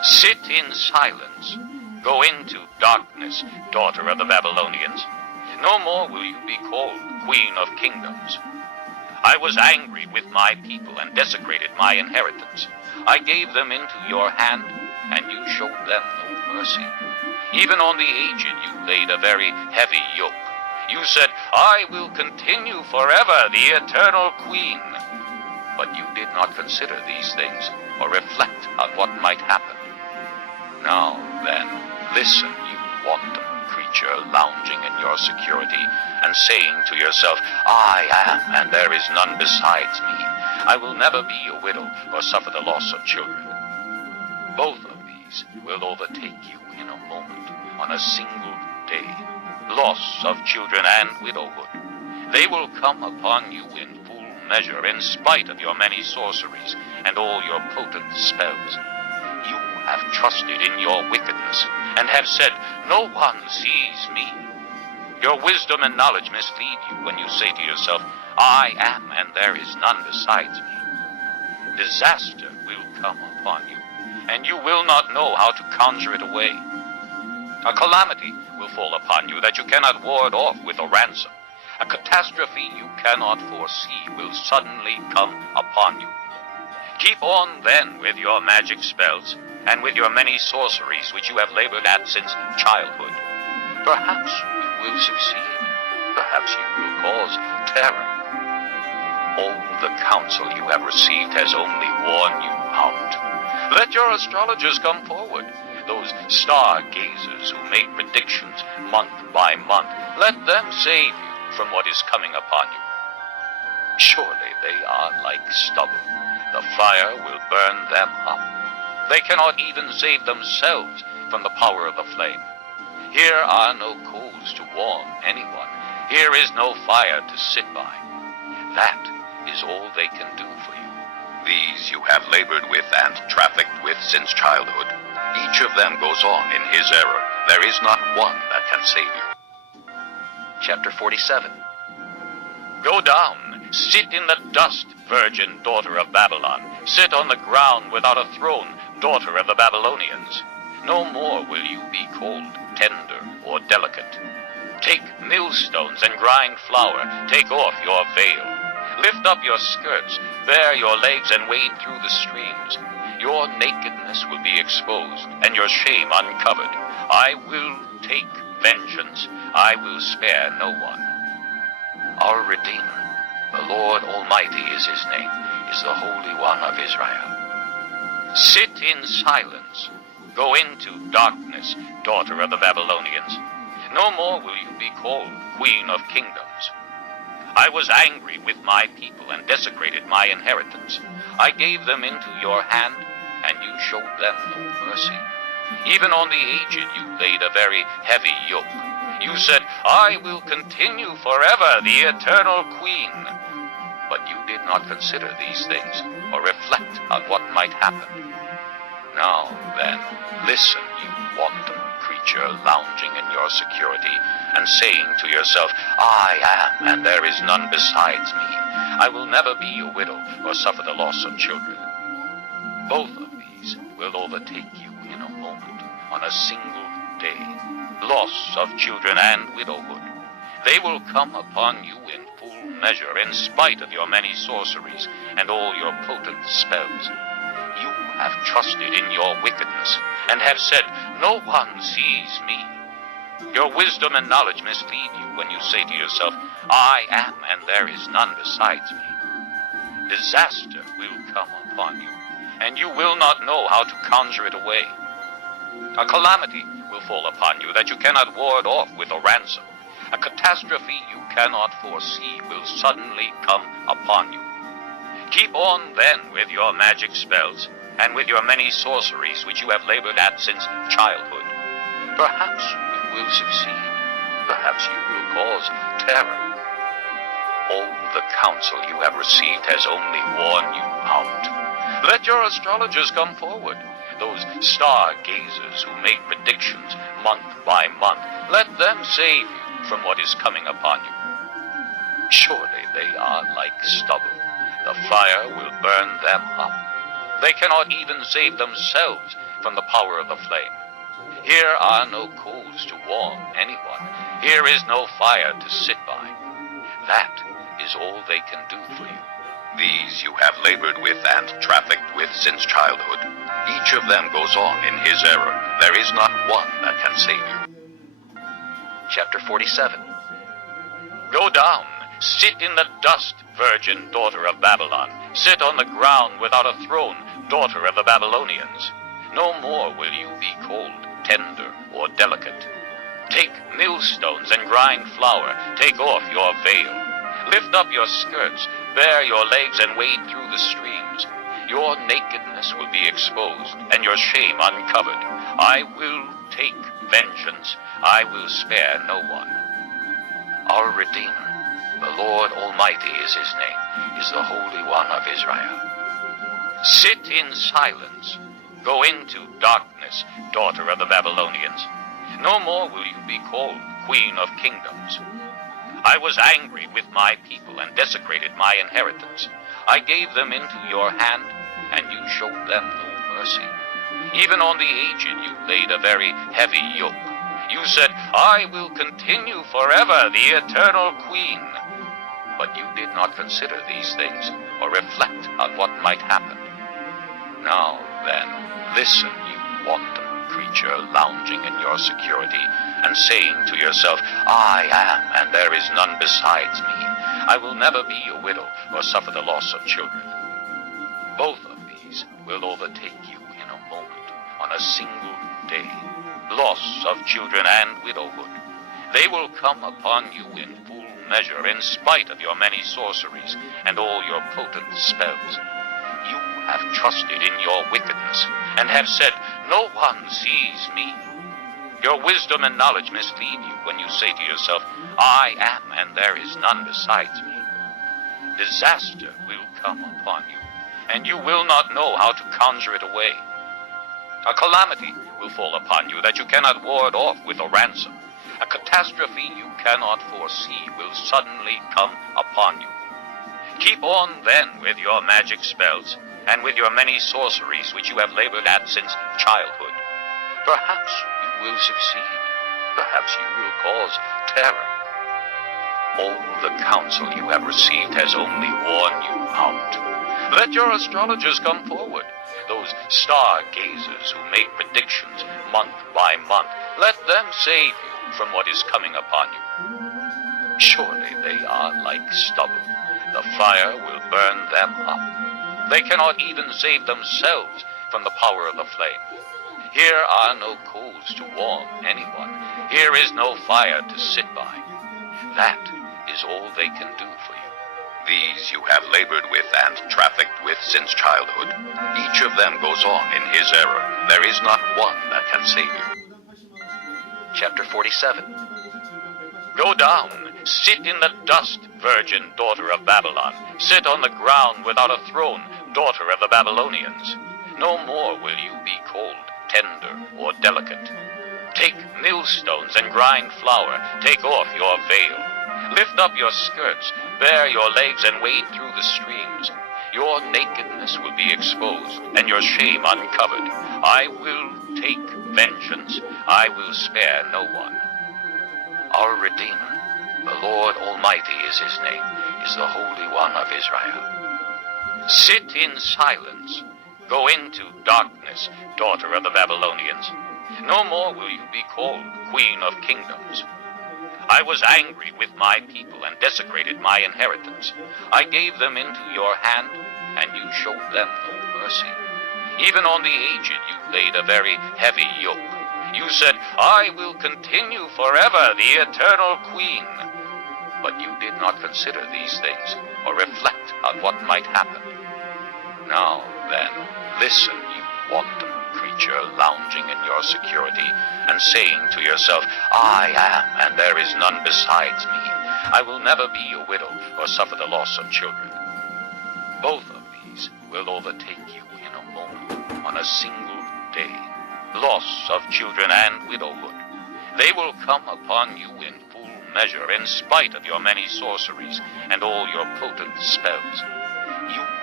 Sit in silence. Go into darkness, daughter of the Babylonians. No more will you be called Queen of Kingdoms. I was angry with my people and desecrated my inheritance. I gave them into your hand, and you showed them no mercy. Even on the aged you laid a very heavy yoke. You said, I will continue forever, the eternal queen. But you did not consider these things or reflect on what might happen. Now then, listen, you wanton creature lounging in your security and saying to yourself, I am, and there is none besides me. I will never be a widow or suffer the loss of children. Both of these will overtake you in a moment, on a single day. Loss of children and widowhood. They will come upon you in full measure, in spite of your many sorceries and all your potent spells. You have trusted in your wickedness, and have said, no one sees me. Your wisdom and knowledge mislead you when you say to yourself, I am, and there is none besides me. Disaster will come upon you, and you will not know how to conjure it away. A calamity will fall upon you that you cannot ward off with a ransom. A catastrophe you cannot foresee will suddenly come upon you. Keep on then with your magic spells, and with your many sorceries which you have labored at since childhood. Perhaps you will succeed. Perhaps you will cause terror. All the counsel you have received has only worn you out. Let your astrologers come forward, those star-gazers who make predictions month by month. Let them save you from what is coming upon you. Surely they are like stubble. The fire will burn them up. They cannot even save themselves from the power of the flame. Here are no coals to warm anyone. Here is no fire to sit by. That is all they can do for you. These you have labored with and trafficked with since childhood. Each of them goes on in his error. There is not one that can save you. Chapter 47. Go down, sit in the dust, virgin daughter of Babylon. Sit on the ground without a throne, daughter of the Babylonians. No more will you be called tender or delicate. Take millstones and grind flour. Take off your veil. Lift up your skirts, bare your legs, and wade through the streams. Your nakedness will be exposed, and your shame uncovered. I will take vengeance. I will spare no one. Our Redeemer, the Lord Almighty is his name, is the Holy One of Israel. Sit in silence. Go into darkness, daughter of the Babylonians. No more will you be called Queen of Kingdoms. I was angry with my people and desecrated my inheritance. I gave them into your hand, and you showed them no mercy. Even on the aged you laid a very heavy yoke. You said, I will continue forever, the eternal queen. But you did not consider these things or reflect on what might happen. Now then, listen, you wanton creature lounging in your security and saying to yourself, I am, and there is none besides me. I will never be a widow or suffer the loss of children. Both of these will overtake you in a moment, on a single day. Loss of children and widowhood. They will come upon you in full measure, in spite of your many sorceries and all your potent spells. You have trusted in your wickedness, and have said, no one sees me. Your wisdom and knowledge mislead you when you say to yourself, I am, and there is none besides me. Disaster will come upon you, and you will not know how to conjure it away. A calamity will fall upon you that you cannot ward off with a ransom. A catastrophe you cannot foresee will suddenly come upon you. Keep on then with your magic spells, and with your many sorceries which you have labored at since childhood. Perhaps you will succeed. Perhaps you will cause terror. All the counsel you have received has only worn you out. Let your astrologers come forward, those star-gazers who make predictions month by month. Let them save you from what is coming upon you. Surely they are like stubble. The fire will burn them up. They cannot even save themselves from the power of the flame. Here are no coals to warm anyone. Here is no fire to sit by. That is all they can do for you. These you have labored with and trafficked with since childhood. Each of them goes on in his error. There is not one that can save you. Chapter 47. Go down, sit in the dust, virgin daughter of Babylon. Sit on the ground without a throne, daughter of the Babylonians. No more will you be called tender or delicate. Take millstones and grind flour. Take off your veil. Lift up your skirts, bare your legs, and wade through the streams. Your nakedness will be exposed, and your shame uncovered. I will take vengeance. I will spare no one. Our Redeemer, the Lord Almighty is his name, is the Holy One of Israel. Sit in silence. Go into darkness, daughter of the Babylonians. No more will you be called Queen of Kingdoms. I was angry with my people and desecrated my inheritance. I gave them into your hand, and you showed them no mercy. Even on the aged you laid a very heavy yoke. You said, I will continue forever, the eternal queen. But you did not consider these things or reflect on what might happen. Now then, listen, you wanton creature lounging in your security and saying to yourself, I am, and there is none besides me. I will never be a widow or suffer the loss of children. Both of these will overtake you in a moment, on a single day. Loss of children and widowhood. They will come upon you in full measure, in spite of your many sorceries and all your potent spells. You have trusted in your wickedness, and have said, no one sees me. Your wisdom and knowledge mislead you when you say to yourself, I am, and there is none besides me. Disaster will come upon you, and you will not know how to conjure it away. A calamity will fall upon you that you cannot ward off with a ransom. A catastrophe you cannot foresee will suddenly come upon you. Keep on then with your magic spells, and with your many sorceries which you have labored at since childhood. Perhaps you will succeed. Perhaps you will cause terror. All the counsel you have received has only worn you out. Let your astrologers come forward, those star-gazers who make predictions month by month. Let them save you from what is coming upon you. Surely they are like stubble. The fire will burn them up. They cannot even save themselves from the power of the flame. Here are no coals to warm anyone. Here is no fire to sit by. That is all they can do for you. These you have labored with and trafficked with since childhood. Each of them goes on in his error. There is not one that can save you. Chapter 47. Go down, sit in the dust, virgin daughter of Babylon. Sit on the ground without a throne, daughter of the Babylonians. No more will you be called tender or delicate. Take millstones and grind flour. Take off your veil. Lift up your skirts, bare your legs, and wade through the streams. Your nakedness will be exposed, and your shame uncovered. I will take vengeance. I will spare no one. Our Redeemer, the Lord Almighty is his name, is the Holy One of Israel. Sit in silence. Go into darkness, daughter of the Babylonians. No more will you be called Queen of Kingdoms. I was angry with my people and desecrated my inheritance. I gave them into your hand, and you showed them no mercy. Even on the aged you laid a very heavy yoke. You said, I will continue forever, the eternal queen. But you did not consider these things or reflect on what might happen. Now then, listen, you wanton creature lounging in your security and saying to yourself, I am, and there is none besides me. I will never be a widow or suffer the loss of children. Both of these will overtake you in a moment, on a single day. Loss of children and widowhood. They will come upon you in full measure, in spite of your many sorceries and all your potent spells. You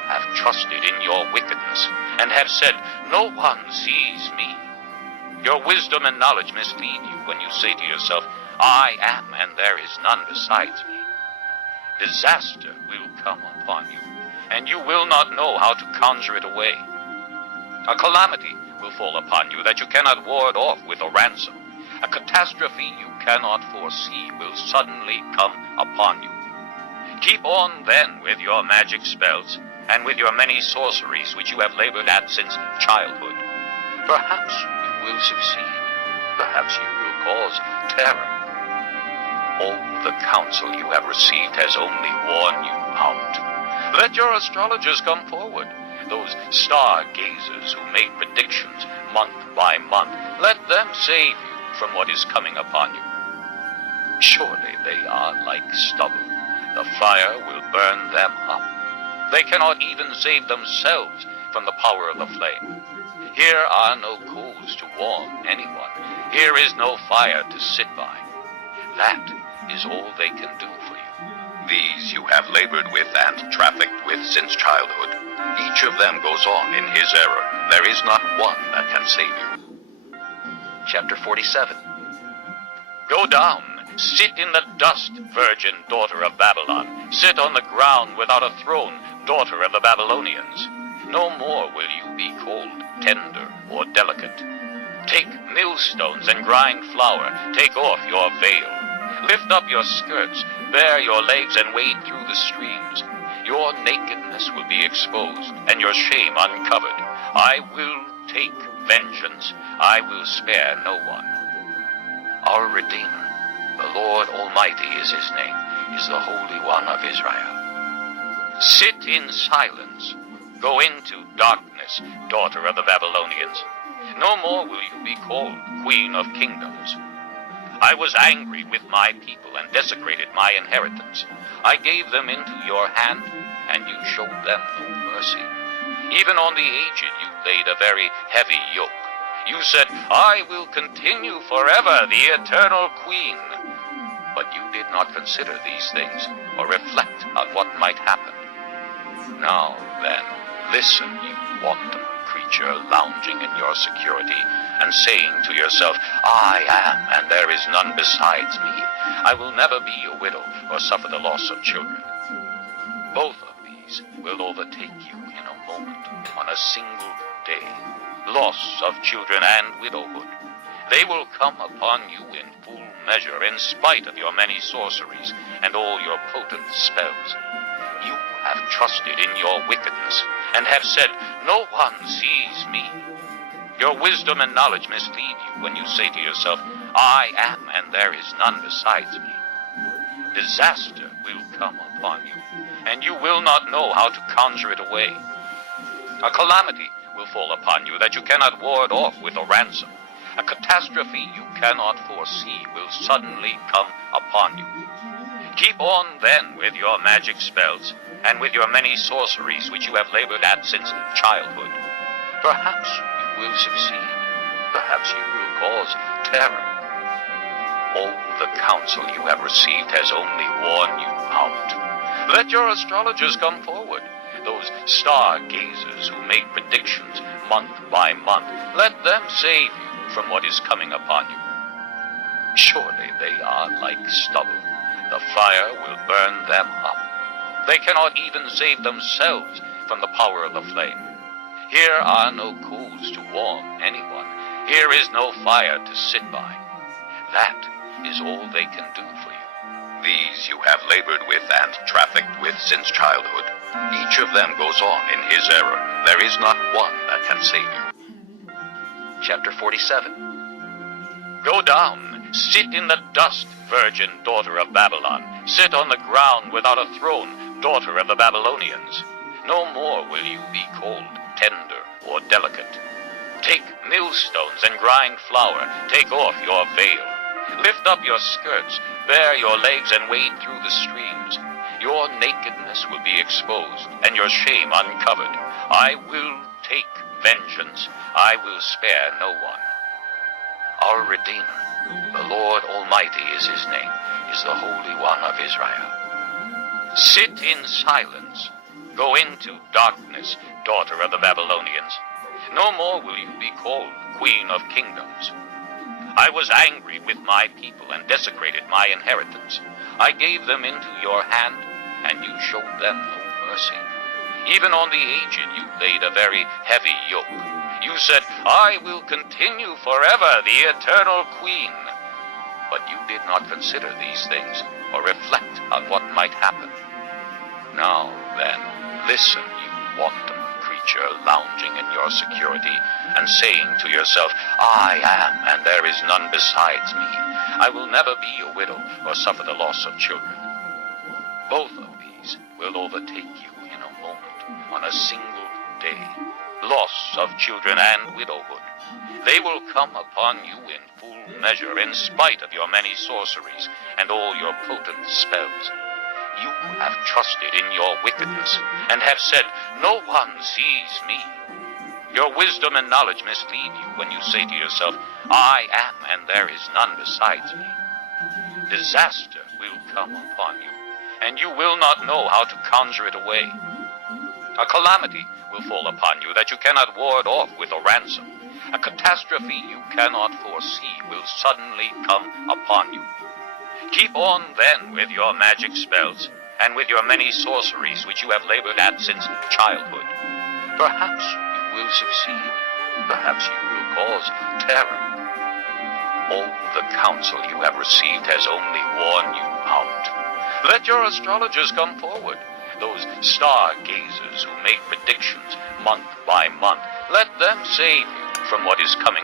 have trusted in your wickedness, and have said, no one sees me. Your wisdom and knowledge mislead you when you say to yourself, I am, and there is none besides me. Disaster will come upon you, and you will not know how to conjure it away. A calamity will fall upon you that you cannot ward off with a ransom. A catastrophe you cannot foresee will suddenly come upon you. Keep on then with your magic spells, and with your many sorceries which you have labored at since childhood. Perhaps you will succeed. Perhaps you will cause terror. All the counsel you have received has only worn you out. Let your astrologers come forward, those star-gazers who make predictions month by month. Let them save you from what is coming upon you. Surely they are like stubble. The fire will burn them up. They cannot even save themselves from the power of the flame. Here are no coals to warm anyone. Here is no fire to sit by. That is all they can do for you. These you have labored with and trafficked with since childhood. Each of them goes on in his error. There is not one that can save you. Chapter 47. Go down, sit in the dust, virgin daughter of Babylon. Sit on the ground without a throne, daughter of the Babylonians. No more will you be called tender or delicate. Take millstones and grind flour. Take off your veil. Lift up your skirts, bare your legs, and wade through the streams. Your nakedness will be exposed, and your shame uncovered. I will take vengeance. I will spare no one. Our Redeemer, the Lord Almighty is his name, is the Holy One of Israel. Sit in silence. Go into darkness, daughter of the Babylonians. No more will you be called Queen of Kingdoms. I was angry with my people and desecrated my inheritance. I gave them into your hand, and you showed them no mercy. Even on the aged you laid a very heavy yoke. You said, I will continue forever, the eternal queen. But you did not consider these things or reflect on what might happen. Now then, listen, you wanton creature lounging in your security and saying to yourself, I am, and there is none besides me. I will never be a widow or suffer the loss of children. Both of these will overtake you in a moment, on a single day. Loss of children and widowhood. They will come upon you in full measure, in spite of your many sorceries and all your potent spells. You have trusted in your wickedness, and have said, no one sees me. Your wisdom and knowledge mislead you when you say to yourself, I am, and there is none besides me. Disaster will come upon you, and you will not know how to conjure it away. A calamity will fall upon you that you cannot ward off with a ransom. A catastrophe you cannot foresee will suddenly come upon you. Keep on then with your magic spells, and with your many sorceries which you have labored at since childhood. Perhaps you will succeed. Perhaps you will cause terror. All the counsel you have received has only worn you out. Let your astrologers come forward, those star-gazers who make predictions month by month. Let them save you from what is coming upon you. Surely they are like stubble. The fire will burn them up. They cannot even save themselves from the power of the flame. Here are no coals to warm anyone. Here is no fire to sit by. That is all they can do for you. These you have labored with and trafficked with since childhood. Each of them goes on in his error. There is not one that can save you. Chapter 47. Go down, sit in the dust, virgin daughter of Babylon. Sit on the ground without a throne, daughter of the Babylonians. No more will you be called tender or delicate. Take millstones and grind flour. Take off your veil. Lift up your skirts, bare your legs, and wade through the streams. Your nakedness will be exposed, and your shame uncovered. I will take vengeance. I will spare no one. Our Redeemer, the Lord Almighty is his name, is the Holy One of Israel. Sit in silence. Go into darkness, daughter of the Babylonians. No more will you be called Queen of Kingdoms. I was angry with my people and desecrated my inheritance. I gave them into your hand, and you showed them no mercy. Even on the aged you laid a very heavy yoke. You said, I will continue forever the eternal queen. But you did not consider these things or reflect on what might happen. Now then, listen, you wanton creature lounging in your security and saying to yourself, I am, and there is none besides me. I will never be a widow or suffer the loss of children. Both of these will overtake you in a moment, on a single day. Loss of children and widowhood. They will come upon you in full measure, in spite of your many sorceries and all your potent spells. You have trusted in your wickedness, and have said, no one sees me. Your wisdom and knowledge mislead you when you say to yourself, I am, and there is none besides me. Disaster will come upon you, and you will not know how to conjure it away. A calamity will fall upon you that you cannot ward off with a ransom. A catastrophe you cannot foresee will suddenly come upon you. Keep on then with your magic spells, and with your many sorceries which you have labored at since childhood. Perhaps you will succeed. Perhaps you will cause terror. All the counsel you have received has only worn you out. Let your astrologers come forward, those star-gazers who make predictions month by month. Let them save you from what is coming